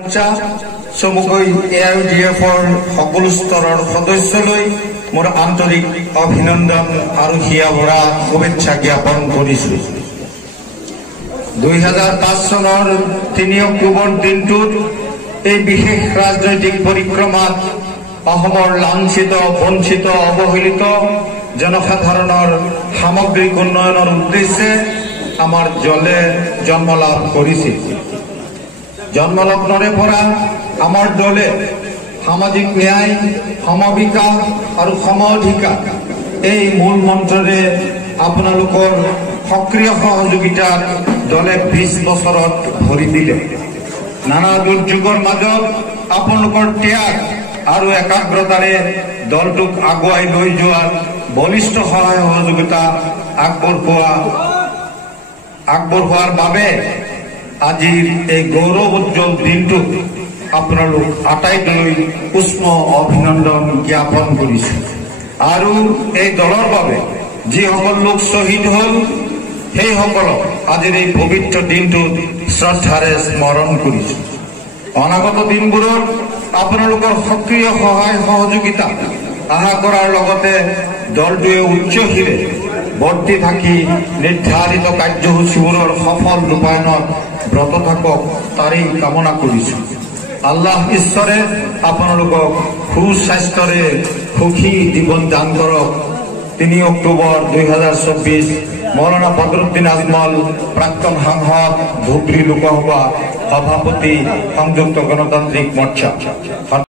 চমুকৈ AIUDFৰ সকলো স্তৰৰ সদস্যলৈ মোৰ আন্তৰিক অভিনন্দন আৰু হিয়া ভৰা শুভেচ্ছা জ্ঞাপন কৰিছো। 2005 চনৰ 3 অক্টোবৰ দিনটোত এই বিশেষ ৰাজনৈতিক পৰিক্ৰমাত অসমৰ লাঞ্ছিত বঞ্চিত অৱহেলিত জনসাধাৰণৰ সামগ্ৰিক উন্নয়নৰ উদ্দেশ্যে আমাৰ দলে জন্ম লাভ কৰিছিল। জন্মলগ্নৰে পৰা আমাৰ দলে সামাজিক ন্যায়, সমবিকাশ আৰু সম অধিকাৰ এই মূল মন্ত্ৰৰে আপোনালোকৰ সক্ৰিয় সহযোগিতাত দলে 20 বছৰত ভৰি দিলে। নানা দুৰ্যোগৰ মাজত আপোনালোকৰ ত্যাগ আৰু একাগ্ৰতাৰে দলটোক আগুৱাই লৈ যোৱাত বলিষ্ঠ সহায় সহযোগিতা আগবঢ়োৱাৰ বাবে আজিৰ এই গৌৰৱোজ্জ্বল দিনটোত আপোনালোক আটাইলৈ উষ্ম অভিনন্দন জ্ঞাপন কৰিছো। আৰু এই দলৰ বাবে যিসকল লোক শ্বহীদ হল সেইসকলক আজিৰ এই পবিত্ৰ দিনটোত শ্ৰদ্ধাৰে স্মৰণ কৰিছো। অনাগত দিনবোৰত আপোনালোকৰ সক্ৰিয় সহায় সহযোগিতা আশা কৰাৰ লগতে দলটোৱে উচ্চশিৰে বৰ্তি থাকি নিৰ্ধাৰিত কাৰ্যসূচীবোৰৰ সফল ৰূপায়ণত ব্ৰত থাকক তাৰেই কামনা কৰিছো। আল্লাহ ঈশ্বৰে আপোনালোকক সুস্বাস্থ্যৰে সুখী জীৱন দান কৰক। 3 অক্টোবৰ 2024 মৌলানা বদৰুদ্দিন আজমল, প্ৰাক্তন সাংসদ, ধুবুৰী লোকসভা সভাপতি, সংযুক্ত গণতান্ত্ৰিক মৰ্চা।